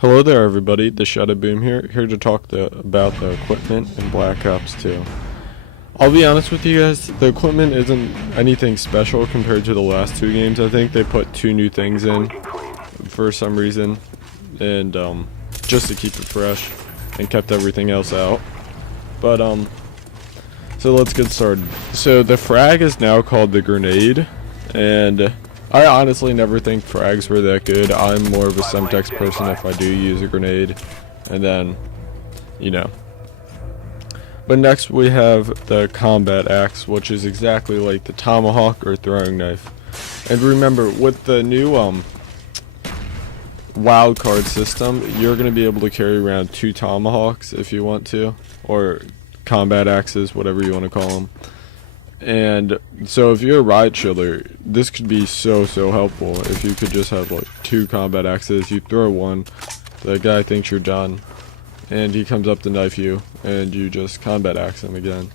Hello there, everybody. The Shadow Boom here to talk about the equipment in Black Ops 2. I'll be honest with you guys, the equipment isn't anything special compared to the last two games. I think they put two new things in for some reason, and just to keep it fresh, and kept everything else out. But so let's get started. So the frag is now called the grenade, and I honestly never think frags were that good. I'm more of a Semtex person if I do use a grenade, and then, you know. But next we have the combat axe, which is exactly like the tomahawk or throwing knife. And remember, with the new wildcard system, you're going to be able to carry around two tomahawks if you want to, or combat axes, whatever you want to call them. And so if you're a riot shielder, this could be so helpful if you could just have like two combat axes. You throw one, the guy thinks you're done, and he comes up to knife you, and you just combat axe him again.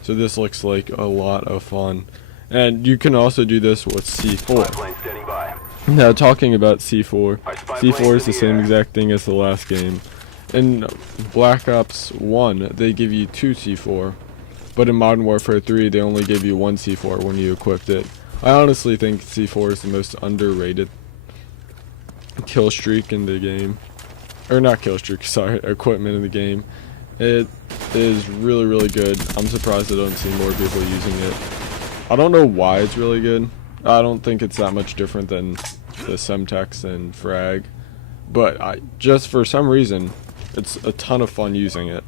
So this looks like a lot of fun. And you can also do this with C4. Now talking about C4, C4 is the same exact thing as the last game. In Black Ops 1, they give you two C4. But in Modern Warfare 3, they only gave you one C4 when you equipped it. I honestly think C4 is the most underrated kill streak in the game. Or not kill streak, sorry, equipment in the game. It is really good. I'm surprised I don't see more people using it. I don't know why it's really good. I don't think it's that much different than the Semtex and frag. But just for some reason, it's a ton of fun using it.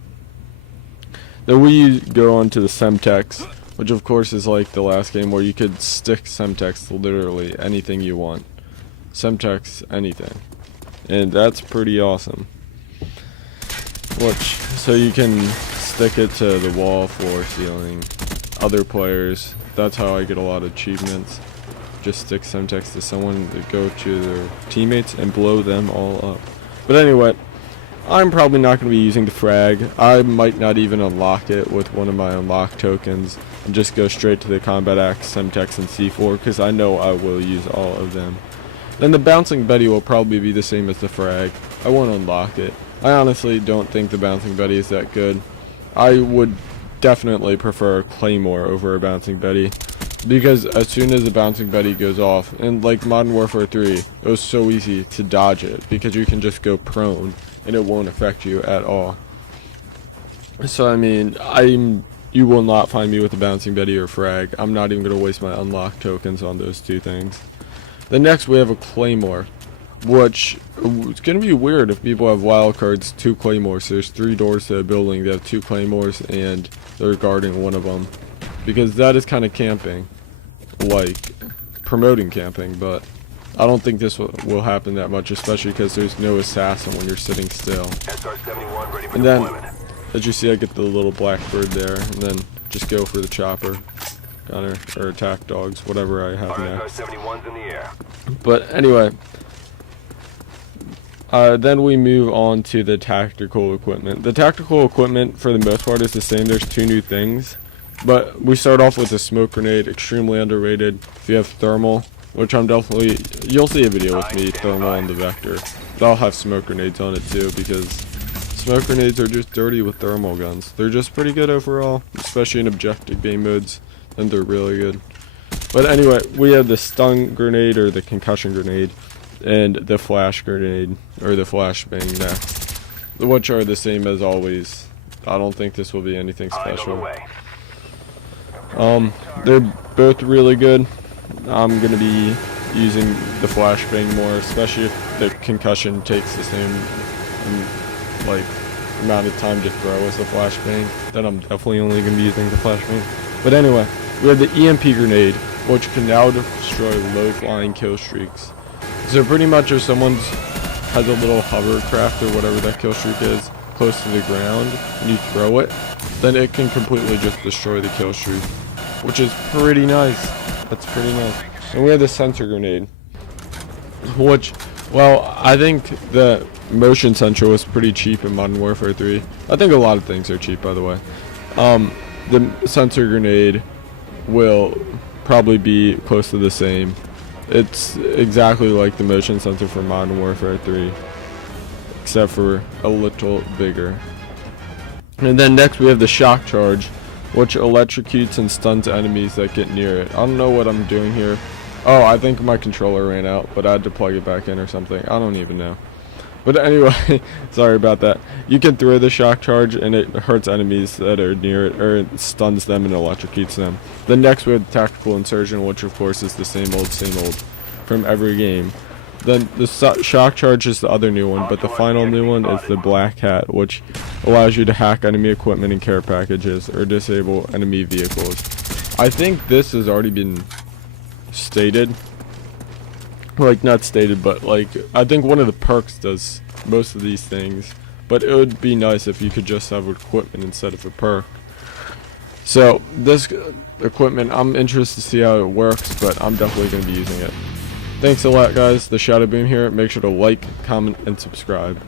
Then we go on to the Semtex, which of course is like the last game where you could stick Semtex to literally anything you want. Semtex anything. And that's pretty awesome. So you can stick it to the wall, floor, ceiling, other players. That's how I get a lot of achievements. Just stick Semtex to someone to go to their teammates and blow them all up. But anyway, I'm probably not going to be using the frag. I might not even unlock it with one of my unlock tokens and just go straight to the combat axe, Semtex, and C4 because I know I will use all of them. Then the bouncing Betty will probably be the same as the frag. I won't unlock it. I honestly don't think the bouncing Betty is that good. I would definitely prefer Claymore over a bouncing Betty because as soon as the bouncing Betty goes off, and like Modern Warfare 3, it was so easy to dodge it because you can just go prone and it won't affect you at all. So I mean, you will not find me with a bouncing Betty or frag. I'm not even going to waste my unlock tokens on those two things. Then next we have a Claymore, which it's going to be weird if people have wildcards, two Claymores. There's three doors to a building, they have two Claymores and they're guarding one of them. Because that is kind of camping, like promoting camping, but I don't think this will happen that much, especially because there's no assassin when you're sitting still. And then, as you see, I get the little black bird there, and then just go for the chopper, gunner, or attack dogs, whatever I have next. But anyway, then we move on to the tactical equipment. The tactical equipment, for the most part, is the same. There's two new things, but we start off with a smoke grenade, extremely underrated. If you have thermal, which I'm definitely, you'll see a video with me, thermal and the Vector. But I'll have smoke grenades on it too, because smoke grenades are just dirty with thermal guns. They're just pretty good overall, especially in objective game modes, and they're really good. But anyway, we have the stun grenade, or the concussion grenade, and the flash grenade, or the flashbang next, which are the same as always. I don't think this will be anything special. They're both really good. I'm going to be using the flashbang more, especially if the concussion takes the same like amount of time to throw as the flashbang. Then I'm definitely only going to be using the flashbang. But anyway, we have the EMP grenade, which can now destroy low-flying kill streaks. So pretty much if someone has a little hovercraft or whatever that kill streak is close to the ground and you throw it, then it can completely just destroy the kill streak, which is pretty nice. That's pretty nice. And we have the sensor grenade, which, well, I think the motion sensor was pretty cheap in Modern Warfare 3. I think a lot of things are cheap, by the way. The sensor grenade will probably be close to the same. It's exactly like the motion sensor for Modern Warfare 3. except for a little bigger. And then next we have the shock charge, which electrocutes and stuns enemies that get near it. I don't know what I'm doing here. Oh, I think my controller ran out, but I had to plug it back in or something. I don't even know. But anyway, sorry about that. You can throw the shock charge and it hurts enemies that are near it, or it stuns them and electrocutes them. Then next we have tactical insertion, which of course is the same old from every game. Then the shock charge is the other new one, but the final new one is the black hat, which allows you to hack enemy equipment and care packages or disable enemy vehicles. I think this has already been stated. Like, not stated, but like, I think one of the perks does most of these things, but it would be nice if you could just have equipment instead of a perk. So this equipment, I'm interested to see how it works, but I'm definitely going to be using it. Thanks a lot, guys. The Shadow Boom here. Make sure to like, comment, and subscribe.